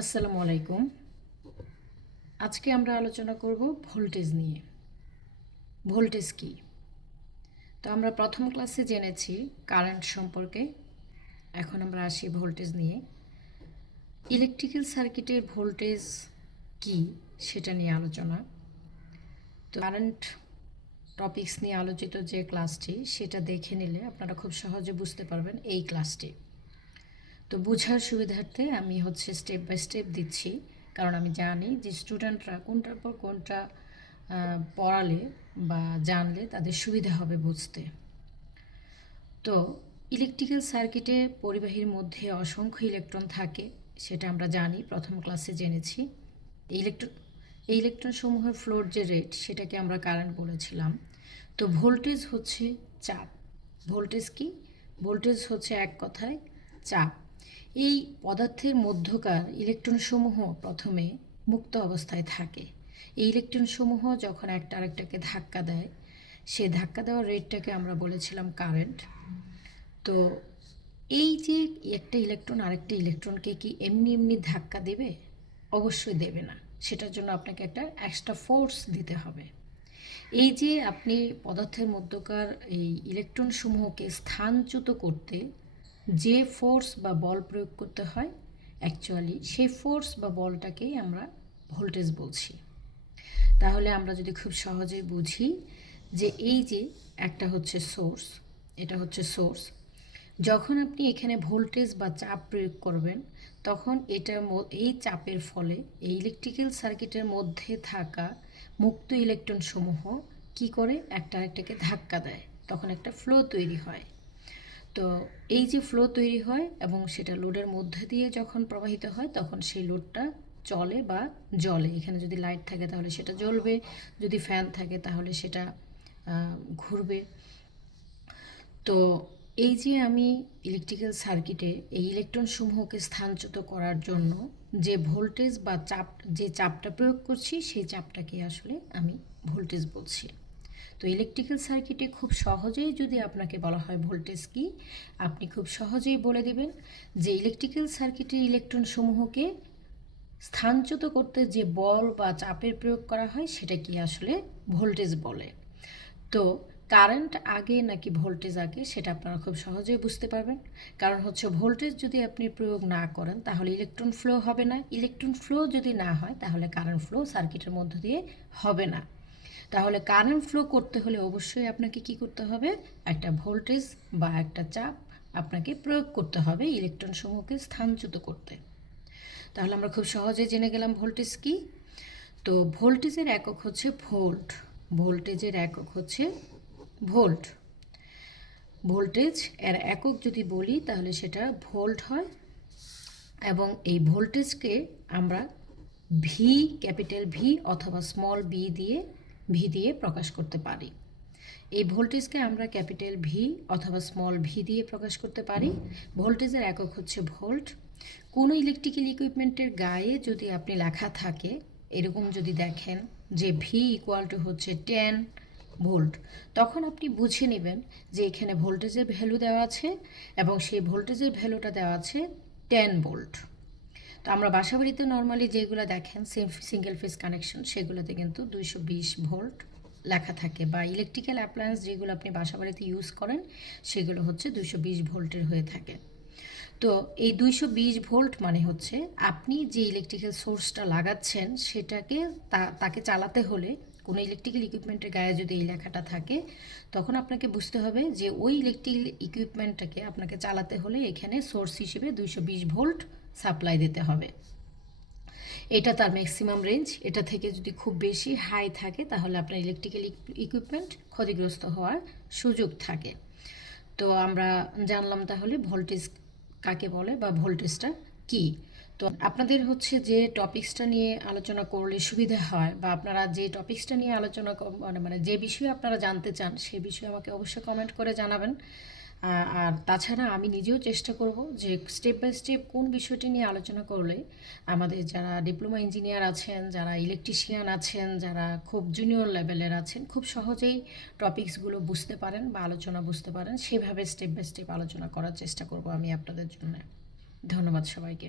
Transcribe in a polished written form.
আসসালামু আলাইকুম। আজকে আমরা আলোচনা করব ভোল্টেজ নিয়ে। ভোল্টেজ কি? তো আমরা প্রথম ক্লাসে জেনেছি কারেন্ট সম্পর্কে। এখন আমরা আসি ভোল্টেজ নিয়ে। ইলেকট্রিক্যাল সার্কিটের ভোল্টেজ কি সেটা নিয়ে আলোচনা। তো কারেন্ট টপিকস নিয়ে আলোচিত যে ক্লাসটি সেটা দেখে নিলে আপনারা খুব সহজে বুঝতে পারবেন এই ক্লাসটি। তো বোঝার সুবিধার্থে আমি স্টেপ বাই স্টেপ দিচ্ছি, কারণ আমি জানি যে স্টুডেন্টরা কোনটার পর কোনটা পড়ালে বা জানলে তাদের সুবিধা হবে বুঝতে। তো ইলেকট্রিক্যাল সার্কিটে পরিবাহীর মধ্যে অসংখ্য ইলেকট্রন থাকে, সেটা আমরা জানি, প্রথম ক্লাসে জেনেছি। এই ইলেকট্রন সমূহের ফ্লোর যে রেট সেটাকে আমরা কারেন্ট বলেছিলাম। তো ভোল্টেজ হচ্ছে চাপ। ভোল্টেজ কি? ভোল্টেজ হচ্ছে এক কথায় চাপ। এই পদার্থের মধ্যকার ইলেকট্রনসমূহ প্রথমে মুক্ত অবস্থায় থাকে। এই ইলেকট্রনসমূহ যখন একটা আরেকটাকে ধাক্কা দেয়, সেই ধাক্কা দেওয়ার রেটটাকে আমরা বলেছিলাম কারেন্ট। তো এই যে একটা ইলেকট্রন আরেকটা ইলেকট্রনকে কি এমনি এমনি ধাক্কা দেবে? অবশ্যই দেবে না। সেটার জন্য আপনাকে একটা এক্সট্রা ফোর্স দিতে হবে। এই যে আপনি পদার্থের মধ্যকার এই ইলেকট্রনসমূহকে স্থানচ্যুত করতে যে ফোর্স বা বল প্রয়োগ করতে হয়, অ্যাকচুয়ালি সেই ফোর্স বা বলটাকেই আমরা ভোল্টেজ বলছি। তাহলে আমরা যদি খুব সহজেই বুঝি যে এই যে একটা হচ্ছে সোর্স, এটা হচ্ছে সোর্স। যখন আপনি এখানে ভোল্টেজ বা চাপ প্রয়োগ করবেন, তখন এই চাপের ফলে এই ইলেকট্রিক্যাল সার্কিটের মধ্যে থাকা মুক্ত ইলেকট্রনসমূহ কি করে একটা আরেকটাকে ধাক্কা দেয়, তখন একটা ফ্লো তৈরি হয়। তো এই যে ফ্লো তৈরি হয় এবং সেটা লোডের মধ্যে দিয়ে যখন প্রবাহিত হয়, তখন সেই লোডটা চলে বা জ্বলে। এখানে যদি লাইট থাকে তাহলে সেটা জ্বলবে, যদি ফ্যান থাকে তাহলে সেটা ঘুরবে। তো এই যে আমি ইলেকট্রিক্যাল সার্কিটে এই ইলেকট্রনসমূহকে স্থানচ্যুত করার জন্য যে ভোল্টেজ বা যে চাপটা প্রয়োগ করছি, সেই চাপটাকে আসলে আমি ভোল্টেজ বলছি। তো ইলেকট্রিক্যাল সার্কিটে খুব সহজেই যদি আপনাকে বলা হয় ভোল্টেজ কি, আপনি খুব সহজেই বলে দেবেন যে ইলেকট্রিক্যাল সার্কিটের ইলেকট্রনসমূহকে স্থানচ্যুত করতে যে বল বা চাপের প্রয়োগ করা হয় সেটা কি আসলে ভোল্টেজ বলে। তো কারেন্ট আগে নাকি ভোল্টেজ আগে সেটা আপনারা খুব সহজেই বুঝতে পারবেন। কারণ ভোল্টেজ যদি আপনি প্রয়োগ না করেন তাহলে ইলেকট্রন ফ্লো হবে না। ইলেকট্রন ফ্লো যদি না হয় তাহলে কারেন্ট ফ্লো সার্কিটের মধ্য দিয়ে হবে না। তাহলে কারেন্ট ফ্লো করতে হলে অবশ্যই আপনাকে কি করতে হবে? একটা ভোল্টেজ বা একটা চাপ আপনাকে প্রয়োগ করতে হবে ইলেকট্রনসমূহকে স্থানচ্যুত করতে। তাহলে আমরা খুব সহজে জেনে গেলাম ভোল্টেজ কি। তো ভোল্টেজের একক হচ্ছে ভোল্ট। ভোল্টেজের একক হচ্ছে ভোল্ট। ভোল্টেজ এর একক যদি বলি তাহলে সেটা ভোল্ট হয়, এবং এই ভোল্টেজকে আমরা ভি, ক্যাপিটাল ভি অথবা স্মল ভি দিয়ে প্রকাশ করতে পারি। এই ভোল্টেজকে আমরা ক্যাপিটাল ভি অথবা স্মল ভি দিয়ে প্রকাশ করতে পারি। ভোল্টেজের একক হচ্ছে ভোল্ট। কোনো ইলেকট্রিক্যাল ইকুইপমেন্টের গায়ে যদি আপনি লেখা থাকে, এরকম যদি দেখেন যে ভি ইকুয়াল টু হচ্ছে 10 ভোল্ট, তখন আপনি বুঝে নেবেন যে এখানে ভোল্টেজের ভ্যালু দেওয়া আছে এবং সেই ভোল্টেজের ভ্যালুটা দেওয়া আছে 10 ভোল্ট। তো আমরা বাসাবাড়িতে নর্মালি যেগুলো দেখেন সিঙ্গেল ফেজ কানেকশন, সেগুলোতে কিন্তু 220 ভোল্ট লেখা থাকে, বা ইলেকট্রিক্যাল অ্যাপ্লায়েন্স যেগুলো আপনি বাসাবাড়িতে ইউজ করেন সেগুলো হচ্ছে 220 ভোল্টের হয়ে থাকে। তো এই 220 ভোল্ট মানে হচ্ছে আপনি যে ইলেকট্রিক্যাল সোর্সটা লাগাচ্ছেন সেটাকে তাকে চালাতে হলে, কোনো ইলেকট্রিক্যাল ইকুইপমেন্টের গায়ে যদি এই লেখাটা থাকে, তখন আপনাকে বুঝতে হবে যে ওই ইলেকট্রিক্যাল ইকুইপমেন্টটাকে আপনাকে চালাতে হলে এখানে সোর্স হিসেবে 220 ভোল্ট সাপ্লাই দিতে হবে। এটা তার ম্যাক্সিমাম রেঞ্জ। এটা থেকে যদি খুব বেশি হাই থাকে তাহলে আপনার ইলেকট্রিক্যাল ইকুইপমেন্ট ক্ষতিগ্রস্ত হওয়ার সুযোগ থাকে। তো আমরা জানলাম তাহলে ভোল্টেজ কাকে বলে বা ভোল্টেজটা কি। তো আপনাদের যে টপিক্সটা নিয়ে আলোচনা করলে সুবিধা হয়, বা আপনারা যে টপিক্সটা নিয়ে আলোচনা মানে যে বিষয়ে আপনারা জানতে চান সে বিষয়ে আমাকে অবশ্যই কমেন্ট করে জানাবেন। আর তাছাড়া আমি নিজেও চেষ্টা করব যে স্টেপ বাই স্টেপ কোন বিষয়টি নিয়ে আলোচনা করলে আমাদের যারা ডিপ্লোমা ইঞ্জিনিয়ার আছেন, যারা ইলেকট্রিশিয়ান আছেন, যারা খুব জুনিয়র লেভেলের আছেন, খুব সহজেই টপিকসগুলো বুঝতে পারেন বা আলোচনা বুঝতে পারেন, সেভাবে স্টেপ বাই স্টেপ আলোচনা করার চেষ্টা করব আমি আপনাদের জন্য। ধন্যবাদ সবাইকে।